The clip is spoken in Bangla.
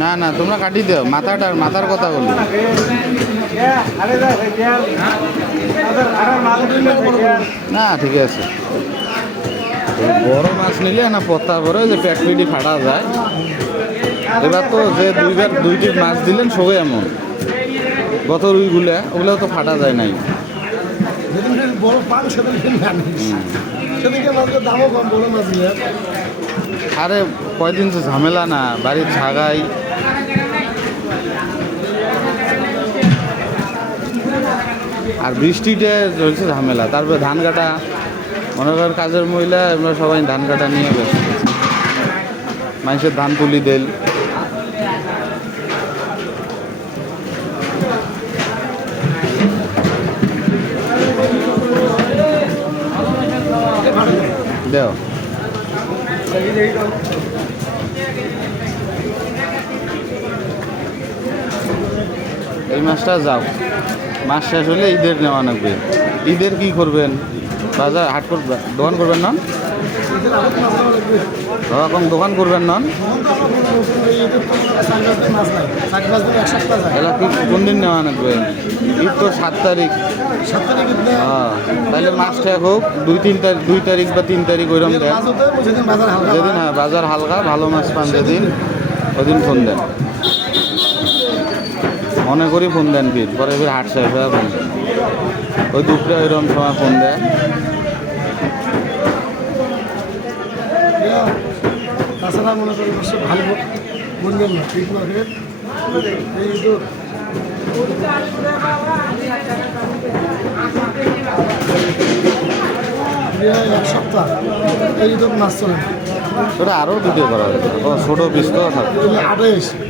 না না তোমরা কাটি দিও মাথার কথা বলি না ঠিক আছে বড় মাছ নিলে না পত্তা করে যে পেট পিটি ফাটা যায় এবার তো যে দুইটি মাছ দিলেন সবে এমন গত রুইগুলা ওগুলো তো ফাটা যায় নাই আরে কয়দিন তো ঝামেলা না বাড়ির ছাগাই আর বৃষ্টিতে চলছে ঝামেলা তারপরে ধান কাটা মনে করেন কাজের মহিলা এগুলো সবাই ধান কাটা নিয়ে ব্যস্ত মানুষের ধান তুলি দেল দেও এই মাছটা যাও মাছ শেষ হলে ঈদের নেওয়া লাগবে ঈদের কি করবেন বাজার হাট করবেন দোকান করবেন না এখন দোকান করবেন না এলা কি কোন দিন নেওয়া লাগবে ঈদ তো 7 তারিখ হ্যাঁ তাহলে মাছটা হোক 2 তারিখ বা 3 তারিখ ওইরকম দেন যেদিন হ্যাঁ বাজার হালকা ভালো মাছ পান যেদিন ওইদিন ফোন দেন মনে করি ফোন দেন ফির পরে ফির হাট শেষ হয়ে ফোন দেন ওই দুপুরে ওইরকম সময় ফোন দেয় তাছাড়া মনে করি ভালো বলবেন না ঠিক মার্কেট এই তো এক সপ্তাহ এই তো মাছ চলে ওটা আরও ভিডিও করা হয়েছে ছোটো পিস তো থাকে 28